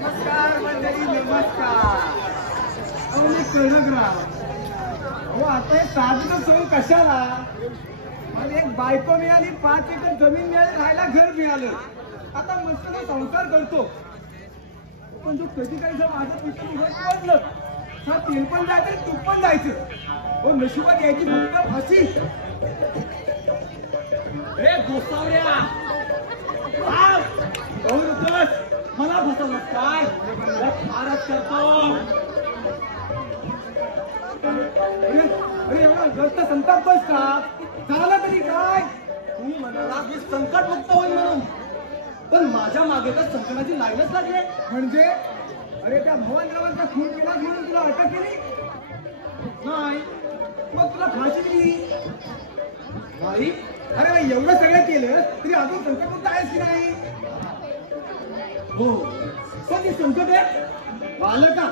नमस्कार मंडळी, नमस्कार. अहो मी कळगराव. हो आता हे साधूचं सोय कशाला? मला एक बायको मिळाली, 5 एकर जमीन मिळाली, राहायला घर मिळालं. आता मस्त संसार करतो. पण जो कधी काही जर माझं पित्र उघड पडलं, हा तेल पण जायचं, तूप पण जायचं. हो नशिबात यायची फक्त फाशी. गोसावड्या मला फसवलं काय? फारच करतो. अरे एवढा ग्रस्त संताप बस का? झाला तरी काय? तुम्ही म्हणाला मी संकट मुक्त होईल म्हणून, पण माझ्या मागे तर संकटाची लाईनच लागली. म्हणजे अरे त्या भवनरावांचा खून केला म्हणून तुला अटक केली नाही, मग तुला फाशी दिली नाही. अरे भाई एवढं सगळं केलं तरी अजून संकट मुक्त आहेस की नाही? हो पण ती संकट आहे बालका.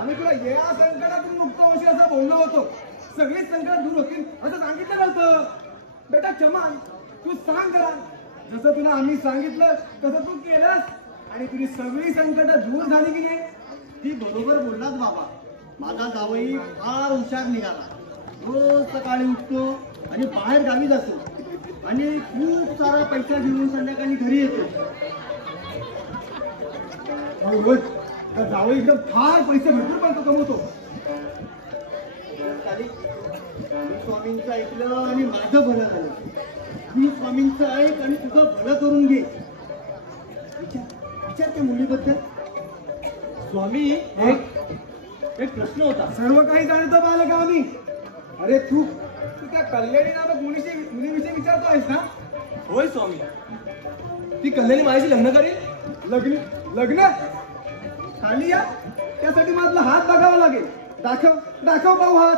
आम्ही तुला या संकटातून मुक्त होशील असं बोललो होतो. सगळीच संकट दूर होतील असं सांगितलं नव्हतं. बेटा चमान तू सांग करा, जसं तुला आम्ही सांगितलं तसं तू केलंस आणि तुझी सगळी संकट दूर झाली की नाही? ती बरोबर बोललात बाबा. माझा जावई फार हुशार निघाला. रोज सकाळी उठतो आणि बाहेर गावी जातो आणि खूप सारा पैसा घेऊन संध्याकाळी घरी येतो. जावई एकदम फार पैसे भरपूर पण कमवतो. स्वामींचं ऐकलं आणि माझं भलं झालं. मी स्वामींचं ऐक आणि तुझं भलं करून घे. विचार त्या मुलीबद्दल. स्वामी एक प्रश्न होता. सर्व काही जाणतो बालका आम्ही. अरे तू त्या कल्याणी नामक मुलीविषयी विचारतो आहेस ना? होय स्वामी. ती कल्याणी माझ्याशी लग्न करेल? लग्न खाली या, त्यासाठी माझा हात बघावा लागेल. दाखव भाऊ हात.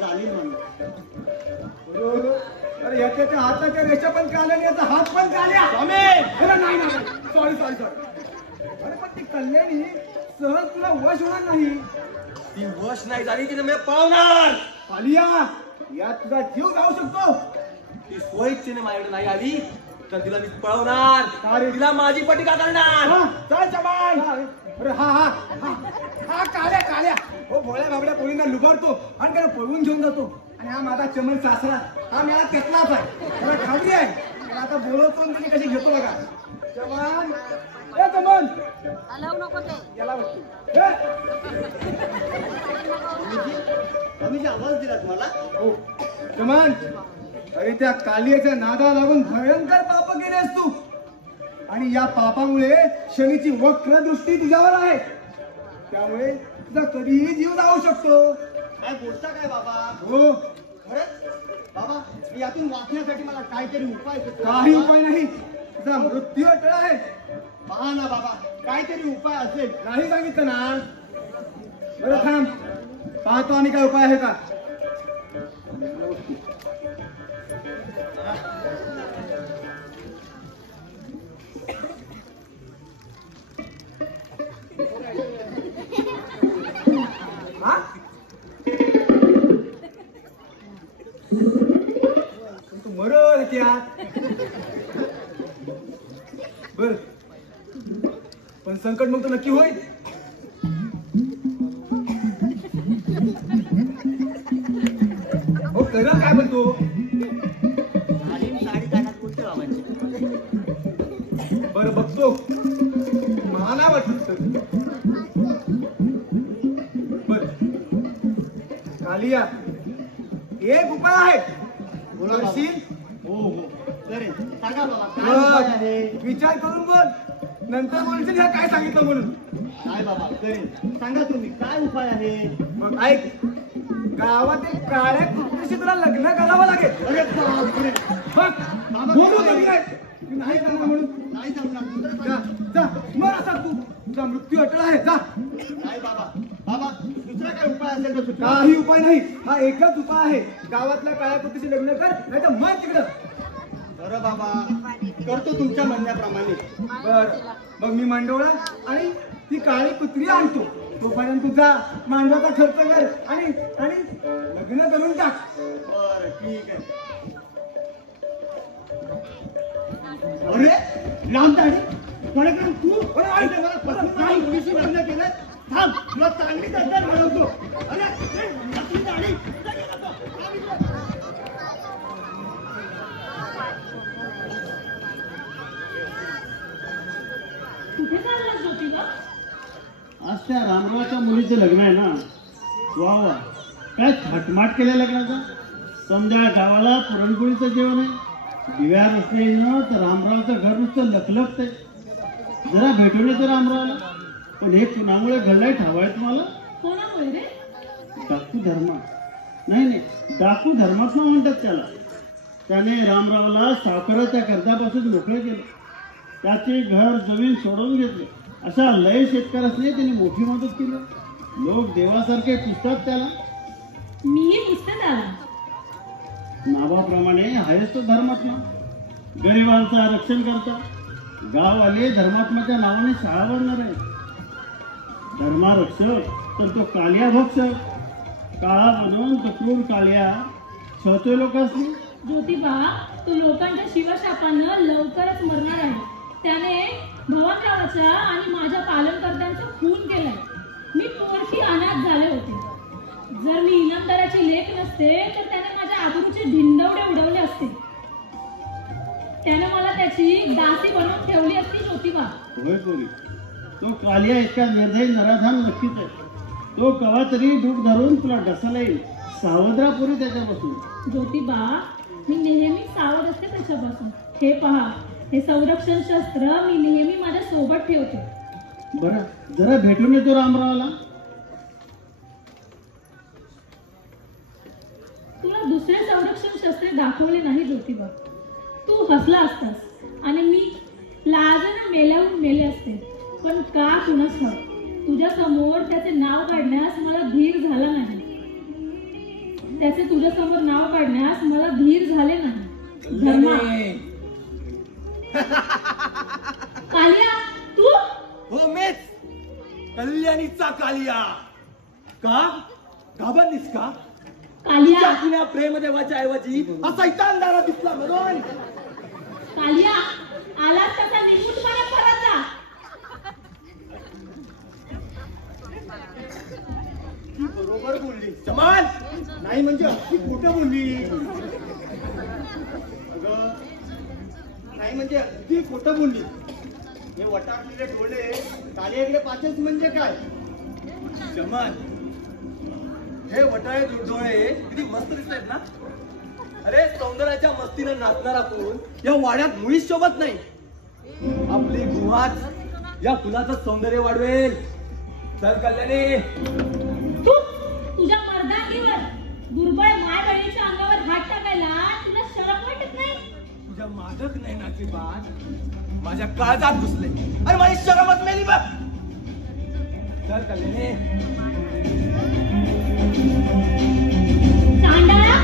झाली म्हणून. अरे याच्या हाताच्या रेषा पण काढल्या, याचा हात पण काढल्या. नाही सॉरी. अरे पण ती कल्याणी सहज तुला वश होणार नाही. ती वश नाही झाली की मी पावणार. आलिया यात तुझा जीव जाऊ शकतो. ती स्वइच्छेने माझ्याकडे नाही आली तर तिला मी पळवणार. तिला माझी पटिका करणार. चल चमान. अरे हा काळ्या हो भोळ्या बाबड्या पोरींना लुबाडतो आणि त्याला पळवून घेऊन जातो. आणि हा माझा चमन सासरा, हा मला तेतलाच आहे, मला खात्री आहे. त्याला आता बोलवतो आणि तुम्ही कशी घेतो बघा. चमन चमन याला तुम्ही आवाज दिलात मला. हो चमन. अरे त्या कालियाच्या नादा लागून भयंकर पाप केलेस तू आणि या पापामुळे शनीची वक्र दृष्टी तुझ्यावर आहे. त्यामुळे तुझा कधीही जीव जाऊ शकतो. काय बोलता काय बाबा? हो खरंच बाबा. यातून वाचण्यासाठी मला काहीतरी उपाय. काही उपाय नाही, तुझा मृत्यू अटळ आहे. पहा ना बाबा, काहीतरी उपाय असेल. नाही सांगितलं ना. बरं थांब, पाहतो आणि काय उपाय आहे का. तू मरल त्यात. बर पण संकट मग तर नक्की होईल. हो करा काय म्हणतो. साडी काढात कोणते बाबांची. बरं बघतो. मला वाटत बर कालिया एक उपाय आहे. बोलशील? हो करेन. सांगा बाबा काय उपाय आहे. विचार करून बोल, नंतर बोलशील ह्या काय सांगितलं म्हणून. काय बाबा करेन. सांगा तुम्ही काय उपाय आहे. मग ऐक, गावातील काळ्या कुत्रीशी तुला लग्न करावं लागेल. अरे बापरे. बोलू तर काय नाही करणार म्हणून. नाही जमणार. जा मग असा तू, तुझा मृत्यू अटळ आहे. जा. नाही बाबा दुसरा काय उपाय असेल तर. काही उपाय नाही, हा एकच उपाय आहे. गावातल्या काळ्या कुत्रीशी लग्न कर, नाही तर मग तिकडं. बरं बाबा करतो तुमच्या म्हणण्याप्रमाणे. बर मग मी मंडोळा आणि ती काळी कुत्री आणतो. तोपर्यंत तुझा मांडवाचा खर्च कर आणि लग्न करून टाक. बरं ठीक आहे. अरे रामदाडी कोणाकडे तू बरं, आई, ते मला पत्नी मुलीशी लग्न केलं. थांब, तुला चांगली दर्जा घडवतो. अरे, ए, आपली गाडी. कुठं गेला तो? थांब इकडे. कुठे चाललास ज्योतिबा? आज त्या रामरावच्या मुलीचं लग्न आहे ना. वा वा, काय थाटमाट केल्या लग्नाचा. समजा गावाला पुरणपोळीचं जेवण आहे. दिव्या रस्त्यानं तर रामरावचं घर नुसतं लखलखतंय. जरा भेटून येतो रामरावला. पण हे कुणामुळे घडलंय ठावाय तुम्हाला? कोणामुळे रे? डाकू धर्मा. नाही, डाकू धर्मात्मा म्हणतात त्याला. त्याने रामरावला सावकाराच्या कर्जापासून मोकळं केलं. त्याचे घर जमीन सोडवून घेतले. अशा लय शेतकऱ्यासने त्यांनी मोठी मदत केली. लोक देवासारखे पुजतात त्याला. मीही पुसते त्याला. नावाप्रमाणे आहेच तो धर्मात्मा. गरिबांचं रक्षण करता. गाववाले धर्मात्माच्या नावाने शाळा भरणार आहे. धर्मारक्षक तर तो कालिया भक्षक. काळा बनून तो क्रूर कालिया छळतोय लोकांनी. ज्योतिबा, तो लोकांच्या शिवशापानं लवकरच मरणार आहे. त्याने भवनरावाच्या आणि माझ्या पालनकर्त्यांचा खून केलाय. मी पोरशी अनाथ झाले होते. जर मी इनामदाराची लेक नसते तर त्याने माझ्या आबरूचे धिंडवडे उडवले असते. त्याने मला त्याची दासी बनवून ठेवली असती ज्योतिबा. होय पोरी, तो कालिया इतका निर्दयी नराधान नक्कीच आहे. तो कवा तरी डूब धरून तुला डसाला येईल. सावधरा पोरी त्याच्यापासून. ज्योतिबा, मी नेहमी सावध असते त्याच्यापासून. हे पहा, हे संरक्षण शस्त्र मी नेहमी माझ्या सोबत ठेवते. बरं, जरा भेटून येतो रामरावला. तुला दुसरे संरक्षण शस्त्रे दाखवले नाही ज्योतिबा. तू हसला असतास आणि मी लाजेने मेल्याहून मेले असते. पण का कुणास ठाऊक, तुझ्या समोर त्याचे नाव काढण्यास मला धीर झाला नाही. त्याचे तुझ्या समोर नाव काढण्यास मला धीर झाले नाही. धर्मा, कालिया, तू? हो मीच, कल्याणीचा कालिया. का घाबरलीस का? कालिया, तुझ्या प्रेम देवाच्या ऐवजी हा सैतान दारा दिसला म्हणून. कालिया, आलास तसा निमूटपणे परत जा. बरोबर बोलली. जमाल, नाही म्हणजे अगदी खोटं बोलली. अगं, नाही म्हणजे अगदी खोटं बोलली. हे वटाकलेले डोळे कालियाकडे पाचच म्हणजे काय? जमाल, हे वटाळे डोळे किती मस्त दिसत आहेत ना. अरे, सौंदर्याच्या मस्तीनं नाचणारा फुल या वाड्यात मुळीच शोभत नाही. आपली गुहाच या फुलाचं सौंदर्य वाढवेल. चल कल्याणी. तू तुझ्या मर्दांगीवर दुर्बळ माय बहिणीच्या अंगावर हात टाकायला तुला शरम वाटत नाही? तुझ्या मादक नयनाची बात माझ्या काळजात घुसले आणि माझी शरमच मेली बघ. चल कल्याणी. चांडाळा,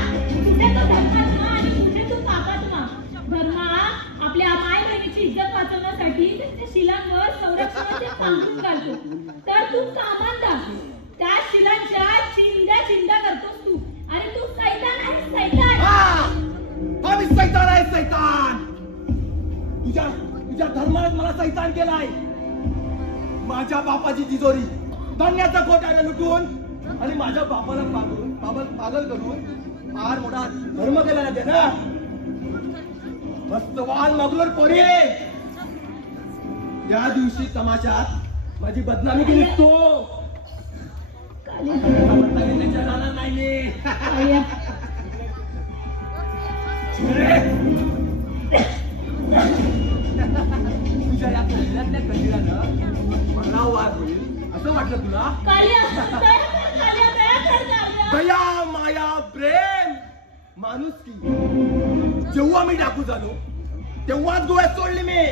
कुठे तो धर्मात्मा आणि कुठे तो पापात्मा? धर्मा आपल्या माय बहिणीची इज्जत वाचवण्यासाठी त्या शिलांवर संरक्षणाचे पांघरून घालतो. तर तू कामांदा त्या शिलांच्या चिंध्या करतोस तू. आणि तू सैतान आहेस, सैतान. हा, मी सैतान आहे, सैतान. तुझ्या धर्माने मला सैतान केलाय. माझ्या बापाची तिजोरी धान्याचा कोठारा लुटून आणि माझ्या बापाला पागल करून फार मोठा धर्म केला ना त्यानं. मस्त वाल मगलोर पोरी. त्या दिवशी तमाशात माझी बदनामी केली तू. त्याच्या रानात नाही. तुझ्या या पहिल्यातल्या कंदिरानं मला वाद होईल असं वाटलं तुला? दया, माया, प्रेम, माणुसकी. जेव्हा मी डाकू झालो तेव्हाच गोव्यात सोडली मी.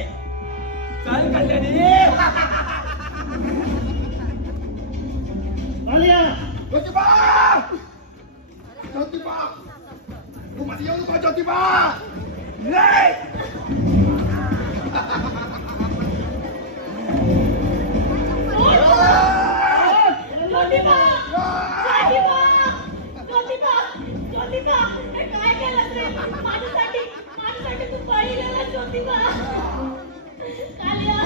चल कल्याणी. ज्योतिबा, ज्योतिबा, तू मध्ये येऊ नको ज्योतिबा. नाही. ज्योतिबा, ज्योतिबा, हे काय केलं रे? माझ्यासाठी तू बळी गेला ज्योतिबा. कालिया,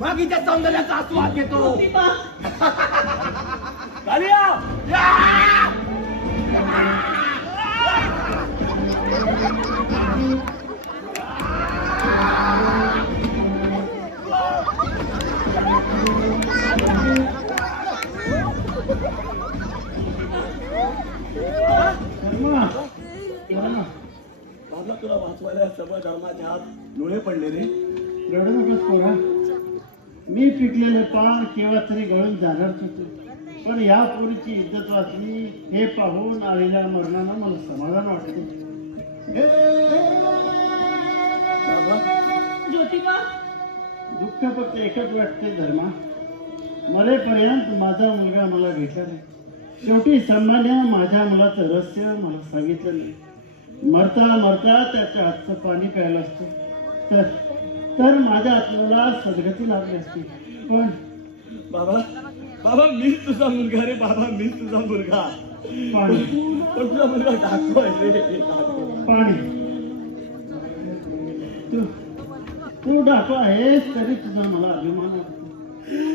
बाकीच्या सौंदर्याचा आस्वाद घेतो. ज्योतिबा, कालिया बाबा, तुला वाचवायला सगळं धर्माच्या हात डोळे पडले रे. रडू नकोस पोरा. मी पिकलेले पान केव्हा तरी गळून जाणारच होते, पण या पोरीची इज्जत वाचली हे पाहून आलेल्या मरणानं मला समाधान वाटते. ज्योतिबा, दुःख फक्त एकच वाटते धर्मा, मरेपर्यंत माझा मुलगा मला भेटला नाही. शेवटी संभाल्या माझ्या मुलाचं रहस्य मला सांगितलं नाही. मरता मरता त्याच्या हातचं पाणी प्यायला असतं तर माझ्या आत्म्याला सद्गती लागली असती. पण बाबा, बाबा मीच तुझा मुलगा रे. बाबा मीच तुझा मुलगा. पाणी पण तुझा मुलगा डाकू आहे रे. पाणी तू डाकू आहेस तरी तुझा मला अभिमान वाटतो.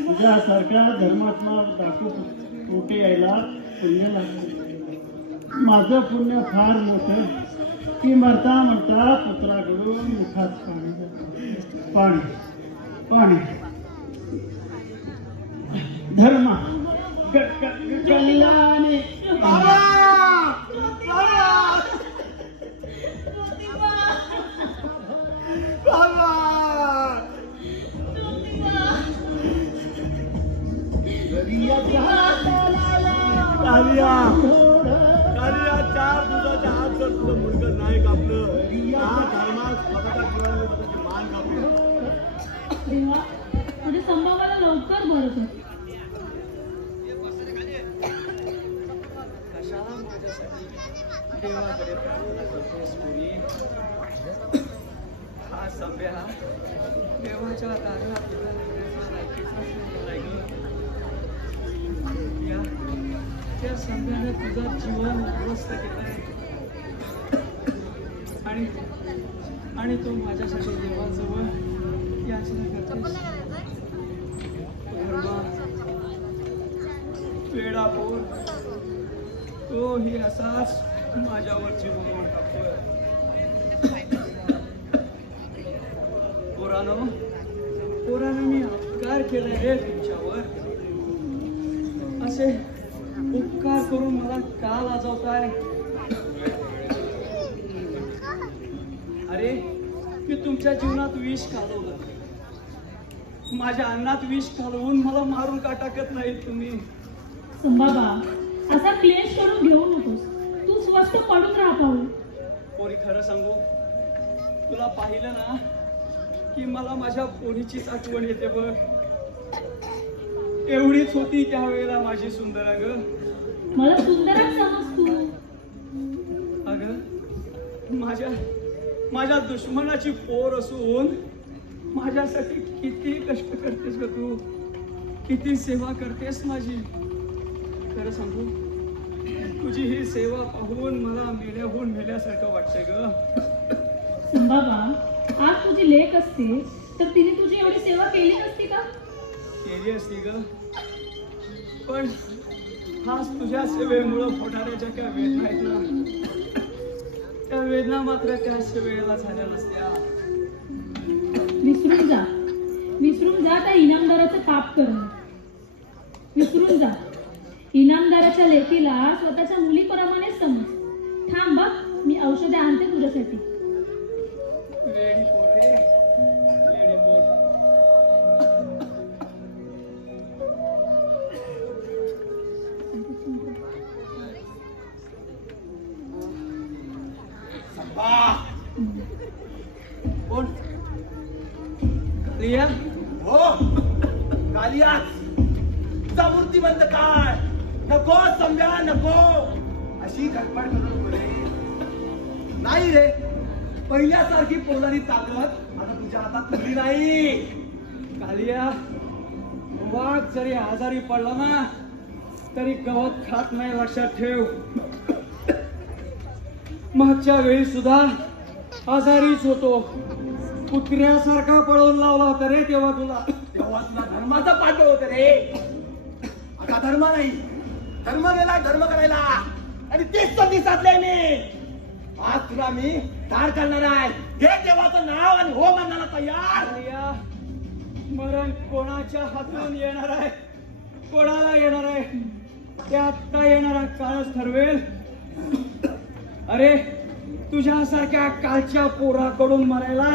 तुझ्यासारखा धर्मात्मा डाकू पोटे यायला पुण्य लागतं. माझं पुण्य फार मोठं की मरता मरता पुत्राकडून मुखात पाणी जातं. पाणी पाणी धर्म कल्याणी. बाबा, बाबा, ज्योतिबा, बाबा. कालिया, कालिया, 4 दिवसाच्या हात जर तुझं मुलगा नाही कापलं, हा धर्मात स्वतःच्या जीवाला त्याची मान कापलं. देवा, तुझ्या संभावाला लवकर बरं कर. कशाला माझ्यासाठी देवाकडे प्रार्थना करतेस मुली? हा संभ्या देवाच्या दारात तुला नेण्याचा लायकीचाच नाही ग. या त्या संभ्याने तुझं जीवन उद्ध्वस्त केलंय आणि तो माझ्यासाठी देवाजवळ याचना करतेस. वेडा पोर, तो ही असाच माझ्यावर जीवन टाकतोय. पोरानं मी अपकार केले रे तुमच्यावर. असे उपकार करून मला का लाजवताय? अरे मी तुमच्या जीवनात विष घालवलं, माझ्या अन्नात विष घालवून मला मारून का टाकत नाही तुम्ही? संभाबा, असा क्लेश करून घेऊ नकोस. तू स्वस्थ पडून राहा पाहू. पोरी, खरं सांगू, तुला पाहिलं ना की मला माझ्या पोरीचीच आठवण येते बघ. एवढीच होती त्यावेळेला माझी सुंदर. ग मला सुंदरच समज तू. अगं माझ्या दुश्मनाची पोर असून माझ्यासाठी किती कष्ट करतेस ग तू, किती सेवा करतेस माझी. खरं सांगू, तुझी ही सेवा पाहून मला मेल्याहून मेल्यासारखं वाटतंय ग. संभाबा, आज तुझी लेक असते तर तिने तुझी एवढी सेवा केली नसती का? केली असती ग, पण आज तुझ्या सेवेमुळं होणाऱ्या ज्या काय वेदना आहेत ना, त्या वेदना मात्र त्या सेवेला झाल्या नसत्या. विसरून जा त्या इनामदाराचं पाप करणं. विसरून जा. इनामदाराच्या लेकीला स्वतःच्या मुलीप्रमाणेच समज. थांब बघ, मी औषधे आणते तुझ्यासाठी. वेडी पोट रे, वेडी पोट. कोण? कालिया? हो, कालिया. तुझा मूर्तिमंत काय? नको संभ्या, नको अशी खटपट करू रे. नाही रे, पहिल्यासारखी पोलादी ताकद आता तुझ्या हातात उरली नाही. कालिया, वाघ जरी आजारी पडला ना तरी गवत खात नाही, लक्षात ठेव. मागच्या वेळी सुद्धा आजारीच होतो, कुत्र्यासारखा पळवून लावला होता रे तेव्हा तुला धर्माचा पाठव होत रे. आता धर्म नाही, धर्म गेला धर्म करायला आणि तेच संधी साधले मी. आज तुला मी ठार करणार आहे. घे देवाचं नाव आणि हो म्हणणारा तयार. या मरण कोणाच्या हातून येणार आहे, कोणाला येणार आहे ते आत्ता येणारा काळच ठरवेल. अरे तुझ्यासारख्या कालच्या पोराकडून मरायला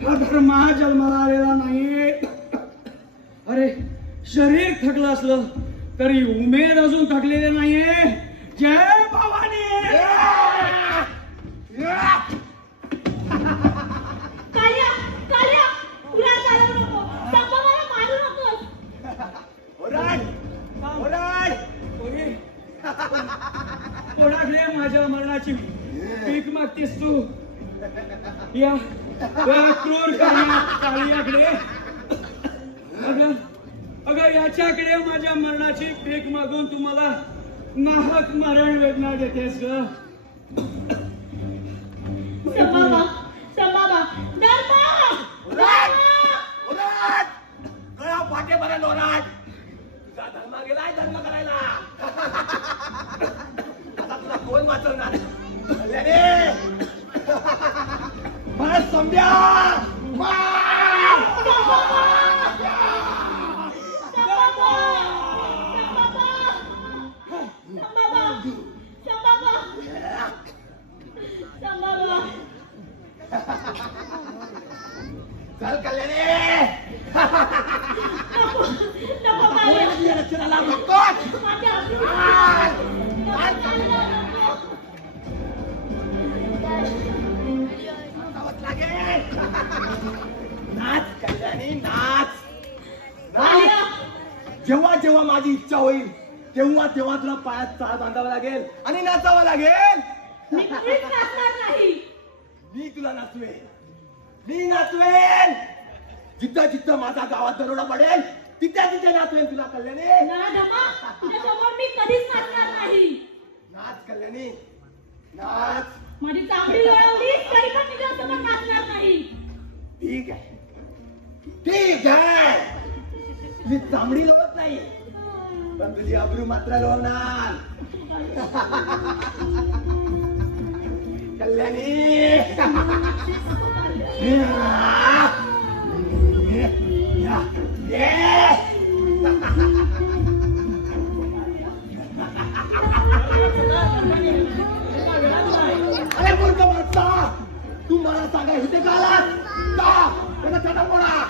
हा धर्म जन्माला आलेला नाही. अरे शरीर थकलं असलं तरी उमेद अजून थकलेले नाहीये. जय भवानी. काल्या काल्या तुला चालवू नको, संपाला मारू नकोस. ओरड ओरड. कोणाकडे माझ्या मरणाची भीक मागतेस तू? या क्रूर काळियाकडे. अगं याच्याकडे माझ्या मरणाची भीक मागून तुम्हाला नाहक मरण वेदना देतेस ग. संपाबा संपाबा धर्मा ओरड ओरड. गळा फाटे बरेल ओरड. तुझा धर्म गेलाय धर्म करायला. आता तुला कोण वाचवणार? अरे मला समजा. चल कल्याणी. रक्षणाला बघतोस. नाच कल्याणी नाच नाच. जेव्हा जेव्हा माझी इच्छा होईल तेव्हा तेव्हा तुला पायात चाळ बांधावं लागेल आणि नाचावं लागेल. मी कधीच नाचणार नाही. मी तुला नाचवेन, मी नाचवेन. जिथं जिथं माझा गावात दरोडा पडेल तिथे तिथे नाचवेन तुला कल्याणी. ना धर्मा तुझ्यासमोर मी कधीच नाचणार नाही. नाच कल्याणी नाच. माझी चांगली लोळवली तरी पण तुझ्यासमोर नाचणार नाही. ठीक आहे ठीक आहे. तुझी चामडी लोळत नाही पण तुझी अब्रू मात्र लोळणार. कल्याणी अरे मूर्ख माणसा, तू मला सांगा इथे का आलास? का त्याला चटा मोडा.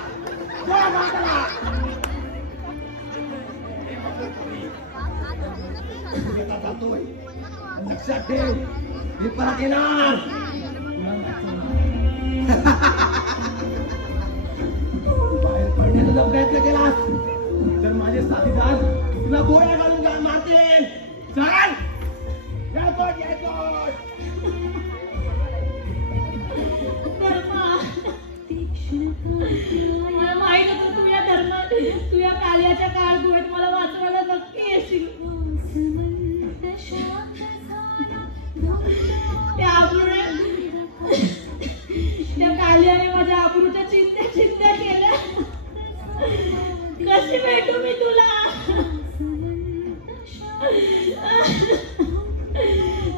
जा माताला. जातोय लक्षात ठेव, मी परत येणार. बाहेर पडण्याचा प्रयत्न केलास तर माझे साथीदार तुला गोळ्या घालून मारतील. चल यायकोट यायकोट. मला माहित होतं तू या धर्मात तू या काल्याच्या काळ गुहेत मला वाचवायला नक्की येशील. त्या काल्याने माझ्या आबरूच्या चिंत्या केल्या. कशी भेटू मी तुला?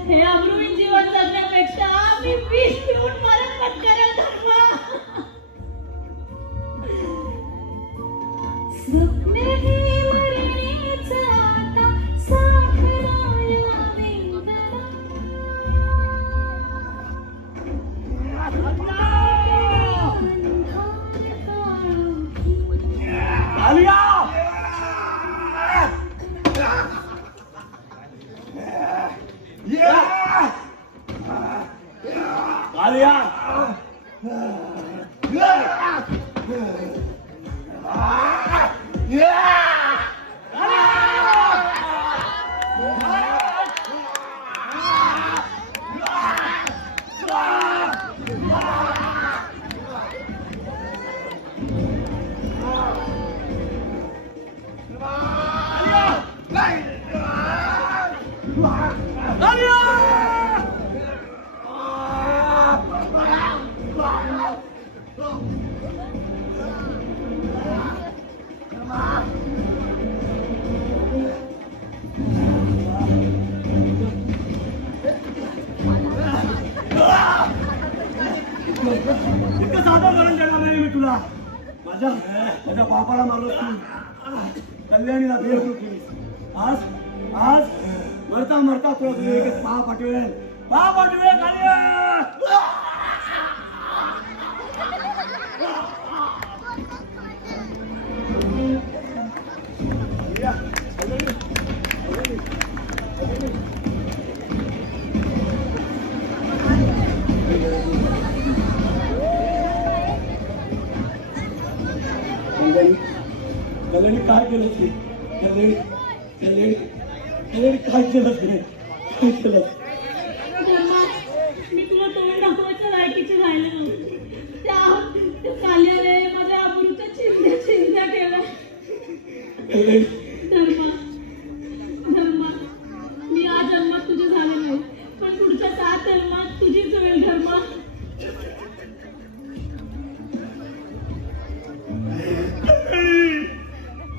हे अब्रूहीन जीवन जगण्यापेक्षा मी विष पिऊन मरण पत्करेल धर्म. Yeah! माझ्या बापाला मारलो तू, कल्याणीला बेरतो केलीस. आज मरता मरता तुला तुझे एक पहा पाठवेल खाली ये. कल्याणी काय केलं ते? कल्याणी काय केलं ते? काय केलं? धर्मा, मी तुला तोंड दाखवायचं लायकीचे राहिले नव्हते. त्या काल्याने माझ्या आबरूच्या चिंध्या केल्या. धर्मा, मी या जन्मात तुझे झाले नाही, पण पुढच्या 7 जन्मात तुझीच होईल. धर्मा,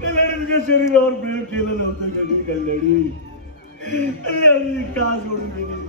कल्याणी तुझ्या शरीरावर प्रेम केलं नव्हतं कधी. कल्याणी का सोडून गेली?